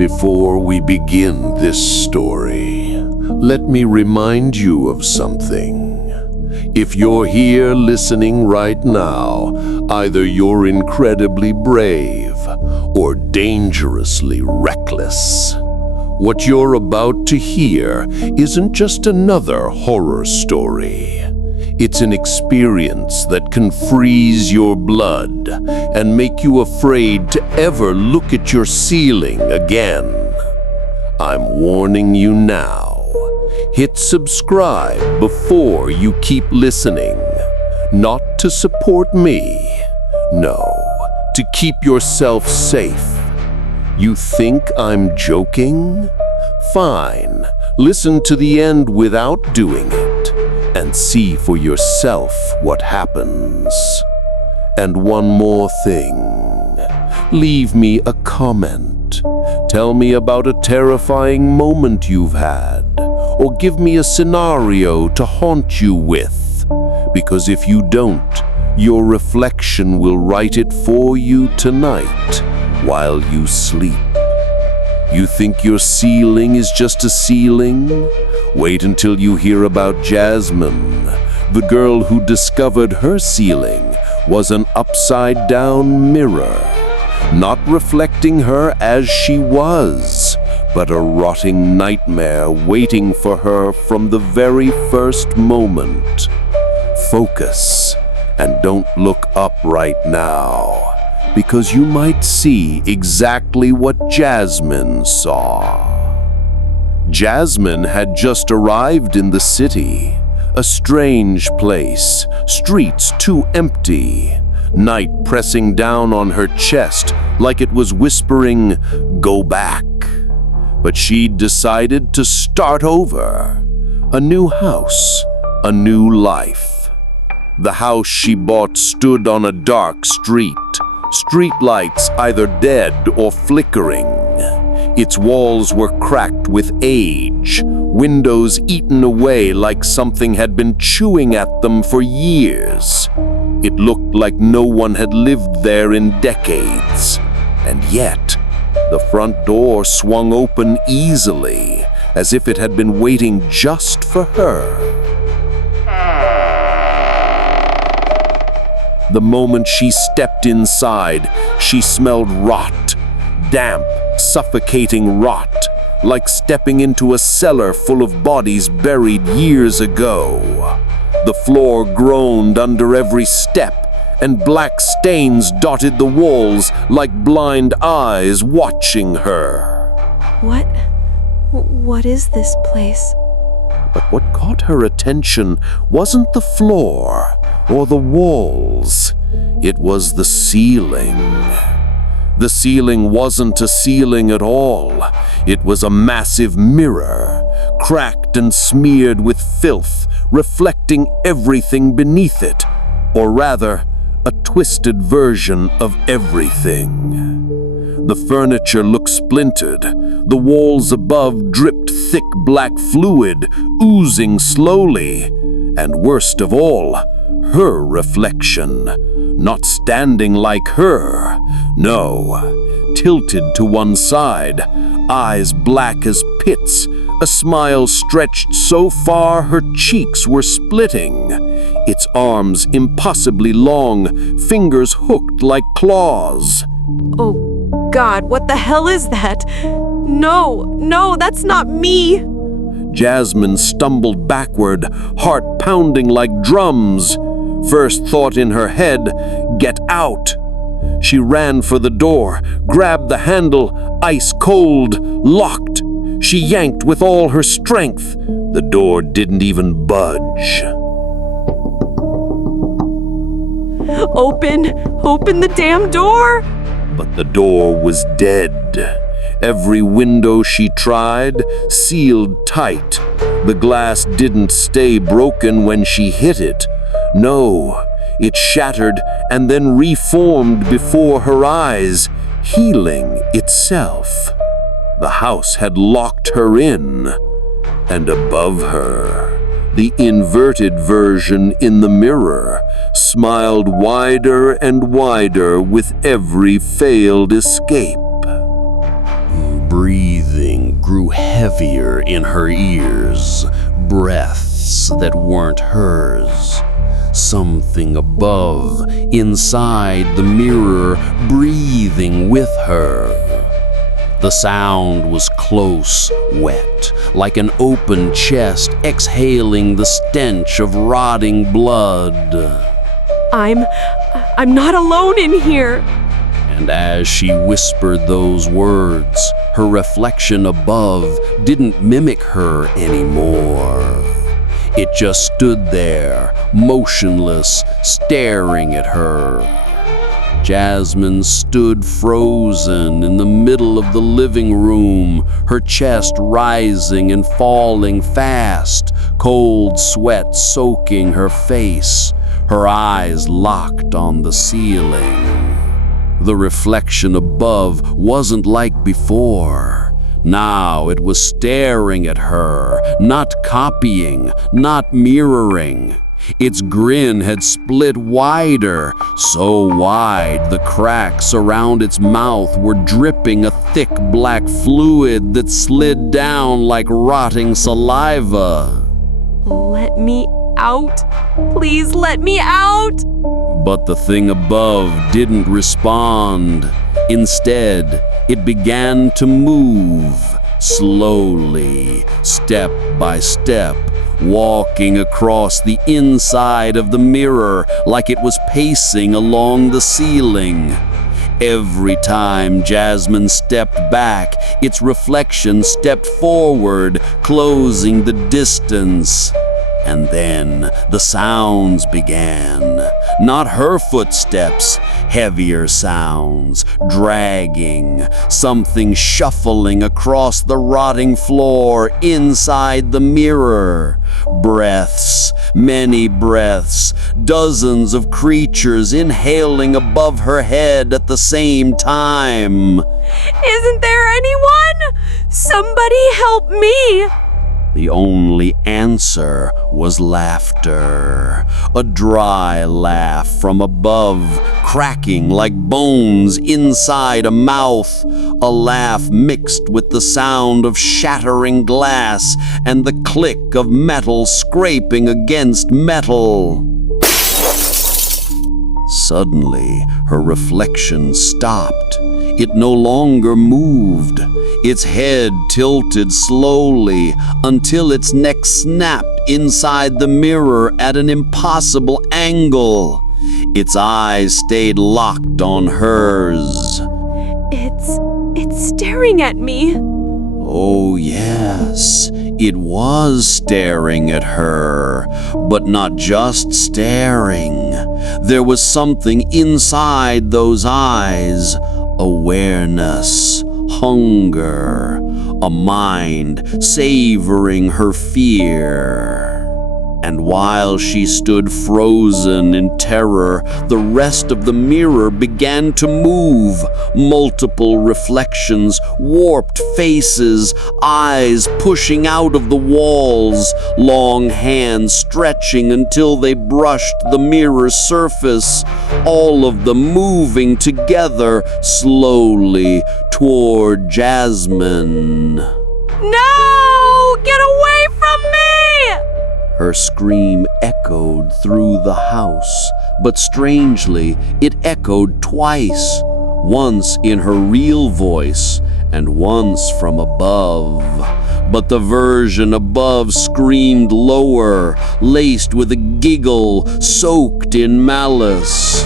Before we begin this story, let me remind you of something. If you're here listening right now, either you're incredibly brave or dangerously reckless. What you're about to hear isn't just another horror story. It's an experience that can freeze your blood and make you afraid to ever look at your ceiling again. I'm warning you now. Hit subscribe before you keep listening. Not to support me. No, to keep yourself safe. You think I'm joking? Fine, listen to the end without doing it and see for yourself what happens. And one more thing, leave me a comment. Tell me about a terrifying moment you've had, or give me a scenario to haunt you with. Because if you don't, your reflection will write it for you tonight while you sleep. You think your ceiling is just a ceiling? Wait until you hear about Jasmin, the girl who discovered her ceiling was an upside-down mirror, not reflecting her as she was, but a rotting nightmare waiting for her from the very first moment. Focus, and don't look up right now, because you might see exactly what Jasmin saw. Jasmin had just arrived in the city, a strange place, streets too empty, night pressing down on her chest like it was whispering, "Go back." But she'd decided to start over. A new house, a new life. The house she bought stood on a dark street, streetlights either dead or flickering. Its walls were cracked with age, windows eaten away like something had been chewing at them for years. It looked like no one had lived there in decades. And yet, the front door swung open easily, as if it had been waiting just for her. The moment she stepped inside, she smelled rot, damp, suffocating rot, like stepping into a cellar full of bodies buried years ago. The floor groaned under every step, and black stains dotted the walls like blind eyes watching her. What is this place? But what caught her attention wasn't the floor or the walls. It was the ceiling. The ceiling wasn't a ceiling at all. It was a massive mirror, cracked and smeared with filth, reflecting everything beneath it, or rather, a twisted version of everything. The furniture looked splintered. The walls above dripped thick black fluid, oozing slowly. And worst of all, her reflection. Not standing like her. No, tilted to one side, eyes black as pits, a smile stretched so far her cheeks were splitting. Its arms impossibly long, fingers hooked like claws. Oh God, what the hell is that? No, that's not me! Jasmin stumbled backward, heart pounding like drums. First thought in her head, get out. She ran for the door, grabbed the handle, ice cold, locked. She yanked with all her strength. The door didn't even budge. Open the damn door! But the door was dead. Every window she tried, sealed tight. The glass didn't stay broken when she hit it. No, it shattered and then reformed before her eyes, healing itself. The house had locked her in, and above her, the inverted version in the mirror smiled wider and wider with every failed escape. Who Breathing grew heavier in her ears, breaths that weren't hers. Something above, inside the mirror, breathing with her. The sound was close, wet, like an open chest exhaling the stench of rotting blood. I'm not alone in here. And as she whispered those words, her reflection above didn't mimic her anymore. It just stood there, motionless, staring at her. Jasmin stood frozen in the middle of the living room, her chest rising and falling fast, cold sweat soaking her face, her eyes locked on the ceiling. The reflection above wasn't like before. Now it was staring at her, not copying, not mirroring. Its grin had split wider, so wide the cracks around its mouth were dripping a thick black fluid that slid down like rotting saliva. Let me out. Please let me out. But the thing above didn't respond. Instead, it began to move, slowly, step by step, walking across the inside of the mirror like it was pacing along the ceiling. Every time Jasmin stepped back, its reflection stepped forward, closing the distance. And then the sounds began. Not her footsteps, heavier sounds, dragging, something shuffling across the rotting floor inside the mirror. Breaths, many breaths, dozens of creatures inhaling above her head at the same time. Isn't there anyone? Somebody help me! The only answer was laughter, a dry laugh from above, cracking like bones inside a mouth, a laugh mixed with the sound of shattering glass and the click of metal scraping against metal. Suddenly, her reflection stopped. It no longer moved. Its head tilted slowly until its neck snapped inside the mirror at an impossible angle. Its eyes stayed locked on hers. It's staring at me. Oh, yes, it was staring at her, but not just staring. There was something inside those eyes, awareness, hunger, a mind savoring her fear. And while she stood frozen in terror, the rest of the mirror began to move. Multiple reflections, warped faces, eyes pushing out of the walls, long hands stretching until they brushed the mirror's surface, all of them moving together slowly toward Jasmin. No! Get away from me! Her scream echoed through the house, but strangely, it echoed twice, once in her real voice and once from above. But the version above screamed lower, laced with a giggle, soaked in malice.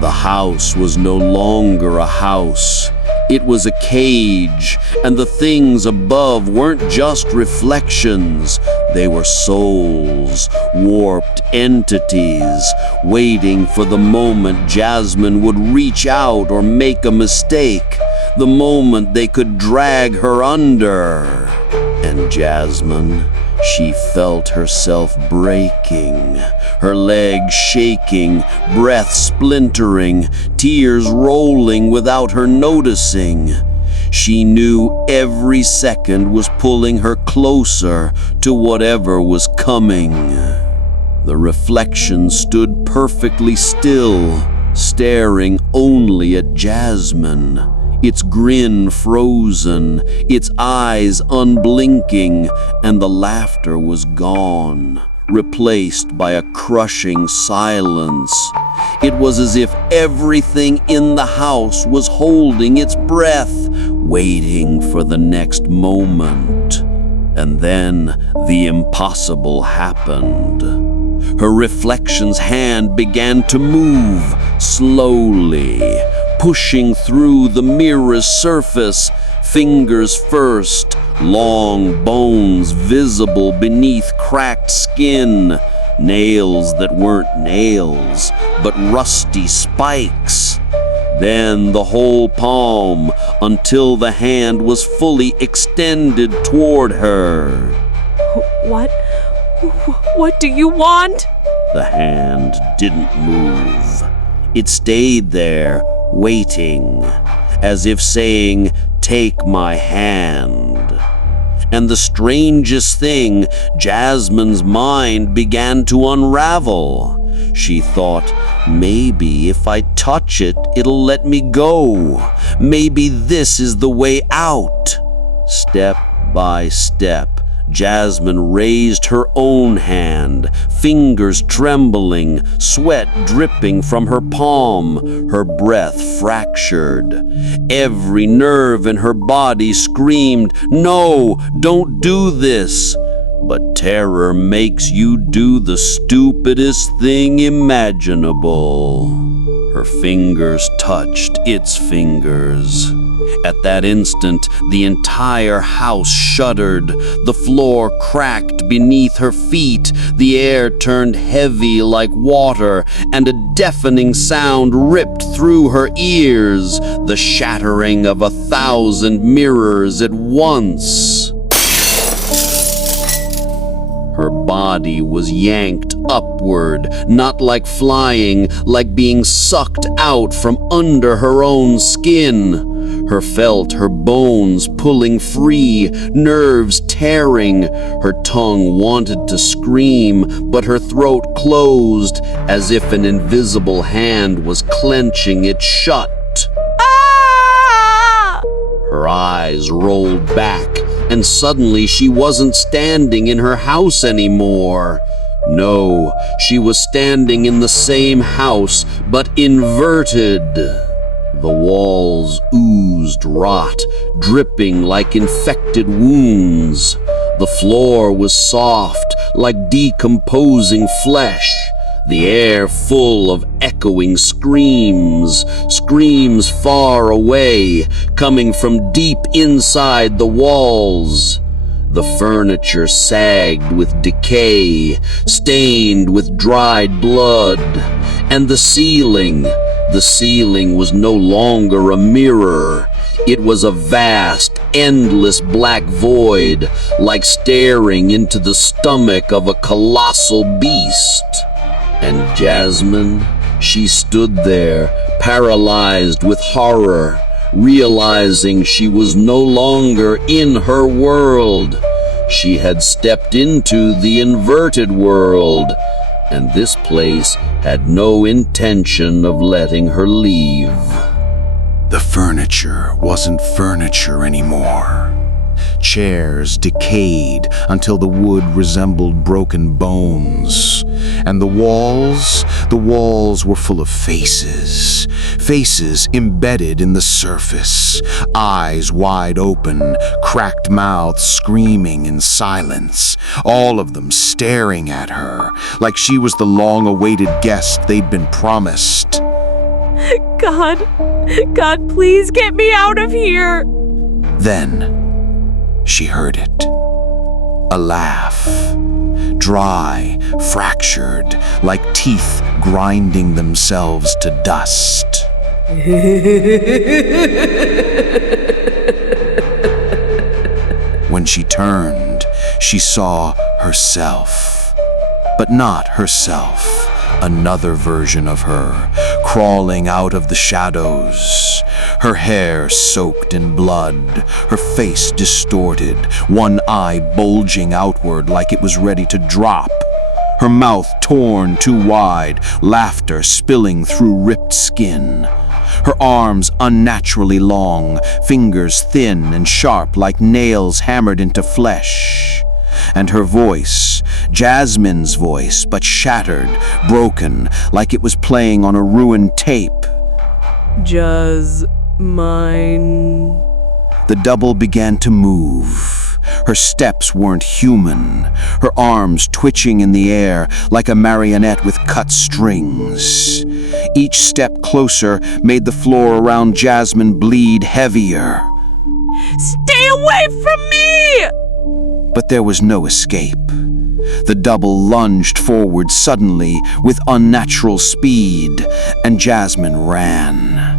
The house was no longer a house. It was a cage, and the things above weren't just reflections. They were souls, warped entities, waiting for the moment Jasmin would reach out or make a mistake, the moment they could drag her under. And Jasmin, she felt herself breaking, her legs shaking, breath splintering, tears rolling without her noticing. She knew every second was pulling her closer to whatever was coming. The reflection stood perfectly still, staring only at Jasmin. its grin frozen, its eyes unblinking, and the laughter was gone, replaced by a crushing silence. It was as if everything in the house was holding its breath, waiting for the next moment. And then the impossible happened. Her reflection's hand began to move slowly, pushing through the mirror's surface, fingers first, long bones visible beneath cracked skin, nails that weren't nails, but rusty spikes. Then the whole palm, until the hand was fully extended toward her. What do you want? The hand didn't move. It stayed there, waiting, as if saying, "Take my hand." And the strangest thing, Jasmin's mind began to unravel. She thought, maybe if I touch it, it'll let me go. Maybe this is the way out. Step by step, Jasmin raised her own hand, fingers trembling, sweat dripping from her palm, her breath fractured. Every nerve in her body screamed, "No, don't do this!" But terror makes you do the stupidest thing imaginable. Her fingers touched its fingers. At that instant, the entire house shuddered. The floor cracked beneath her feet. The air turned heavy like water, and a deafening sound ripped through her ears, the shattering of 1,000 mirrors at once. Her body was yanked upward, not like flying, like being sucked out from under her own skin. Her felt her bones pulling free, nerves tearing. Her tongue wanted to scream, but her throat closed as if an invisible hand was clenching it shut. Ah! Her eyes rolled back, and suddenly she wasn't standing in her house anymore. No, she was standing in the same house, but inverted. The walls oozed rot, dripping like infected wounds. The floor was soft, like decomposing flesh. The air full of echoing screams, screams far away, coming from deep inside the walls. The furniture sagged with decay, stained with dried blood, and the ceiling was no longer a mirror. It was a vast, endless black void, like staring into the stomach of a colossal beast. And Jasmin, she stood there, paralyzed with horror, realizing she was no longer in her world. She had stepped into the inverted world, and this place had no intention of letting her leave. The furniture wasn't furniture anymore. Chairs decayed until the wood resembled broken bones. And the walls were full of faces. Faces embedded in the surface. Eyes wide open, cracked mouths screaming in silence. All of them staring at her, like she was the long-awaited guest they'd been promised. God, please get me out of here. Then she heard it. A laugh. Dry, fractured, like teeth grinding themselves to dust. When she turned, she saw herself. But not herself. Another version of her, crawling out of the shadows. Her hair soaked in blood, her face distorted, one eye bulging outward like it was ready to drop. Her mouth torn too wide, laughter spilling through ripped skin. her arms unnaturally long, fingers thin and sharp like nails hammered into flesh. And her voice, Jasmin's voice, but shattered, broken, like it was playing on a ruined tape. Mine. The double began to move. Her steps weren't human, her arms twitching in the air like a marionette with cut strings. Each step closer made the floor around Jasmin bleed heavier. Stay away from me! But there was no escape. The double lunged forward suddenly with unnatural speed, and Jasmin ran.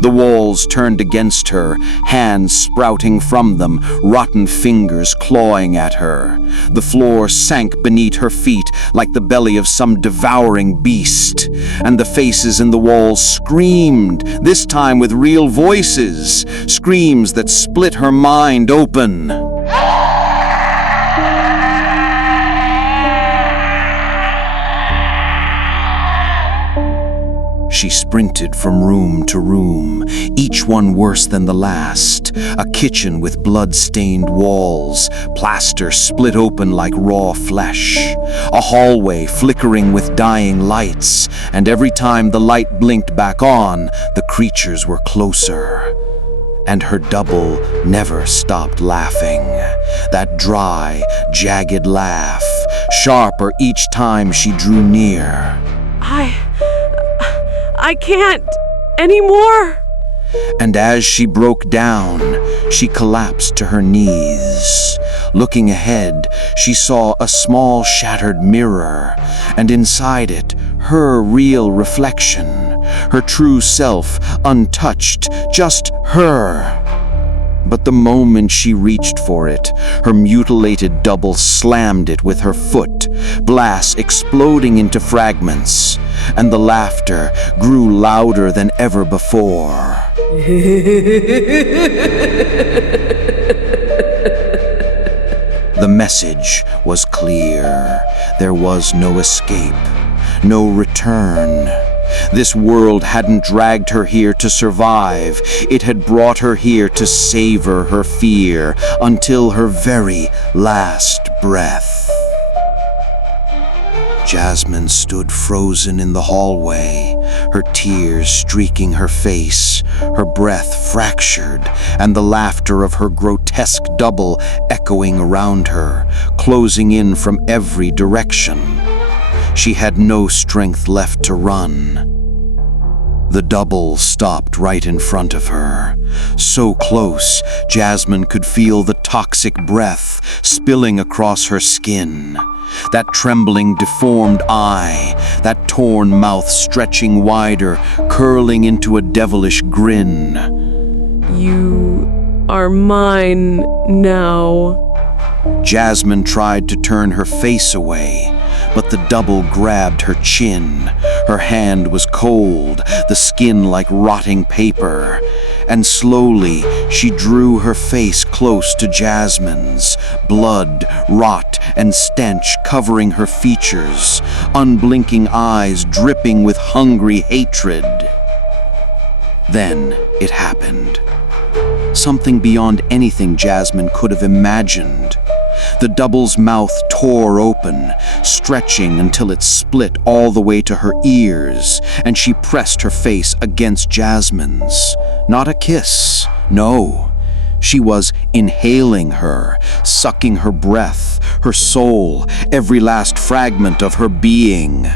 The walls turned against her, hands sprouting from them, rotten fingers clawing at her. The floor sank beneath her feet like the belly of some devouring beast, and the faces in the walls screamed, this time with real voices, screams that split her mind open. She sprinted from room to room, each one worse than the last. A kitchen with blood-stained walls, plaster split open like raw flesh. A hallway flickering with dying lights, and every time the light blinked back on, the creatures were closer. And her double never stopped laughing. That dry, jagged laugh, sharper each time she drew near. I can't anymore. And as she broke down, she collapsed to her knees. Looking ahead, she saw a small shattered mirror, and inside it, her real reflection, her true self, untouched, just her. But the moment she reached for it, her mutilated double slammed it with her foot, glass exploding into fragments, and the laughter grew louder than ever before. The message was clear. There was no escape, no return. This world hadn't dragged her here to survive. It had brought her here to savor her fear until her very last breath. Jasmin stood frozen in the hallway, her tears streaking her face, her breath fractured, and the laughter of her grotesque double echoing around her, closing in from every direction. She had no strength left to run. The double stopped right in front of her. So close, Jasmin could feel the toxic breath spilling across her skin. That trembling, deformed eye, that torn mouth stretching wider, curling into a devilish grin. You are mine now. Jasmin tried to turn her face away, but the double grabbed her chin. Her hand was cold, the skin like rotting paper, and slowly she drew her face close to Jasmin's, blood, rot, and stench covering her features, unblinking eyes dripping with hungry hatred. Then it happened. Something beyond anything Jasmin could have imagined. The double's mouth tore open, stretching until it split all the way to her ears, and she pressed her face against Jasmin's. Not a kiss, no. She was inhaling her, sucking her breath, her soul, every last fragment of her being.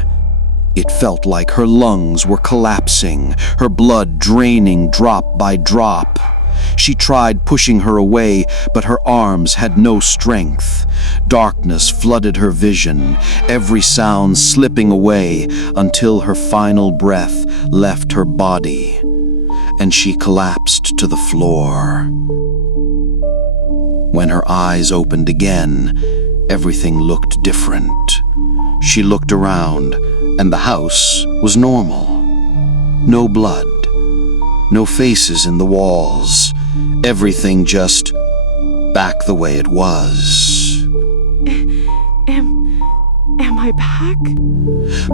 It felt like her lungs were collapsing, her blood draining drop by drop. She tried pushing her away, but her arms had no strength. Darkness flooded her vision, every sound slipping away until her final breath left her body, and she collapsed to the floor. When her eyes opened again, everything looked different. She looked around, and the house was normal. No blood, no faces in the walls. Everything just back the way it was. Am I back?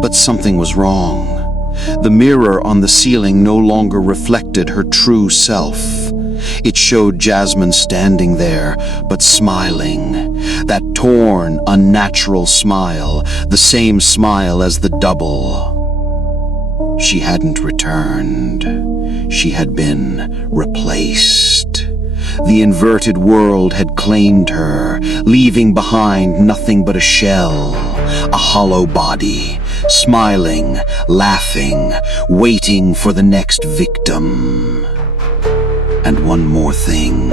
But something was wrong. The mirror on the ceiling no longer reflected her true self. It showed Jasmin standing there, but smiling. That torn, unnatural smile, the same smile as the double. She hadn't returned. She had been replaced. The inverted world had claimed her, leaving behind nothing but a shell, a hollow body, smiling, laughing, waiting for the next victim. And one more thing.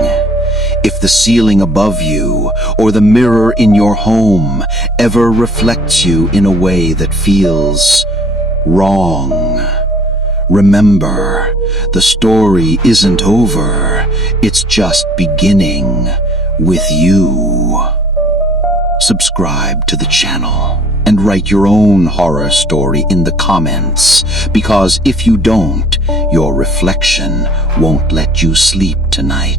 If the ceiling above you or the mirror in your home ever reflects you in a way that feels wrong, remember, the story isn't over. It's just beginning with you. Subscribe to the channel and write your own horror story in the comments, because if you don't, your reflection won't let you sleep tonight.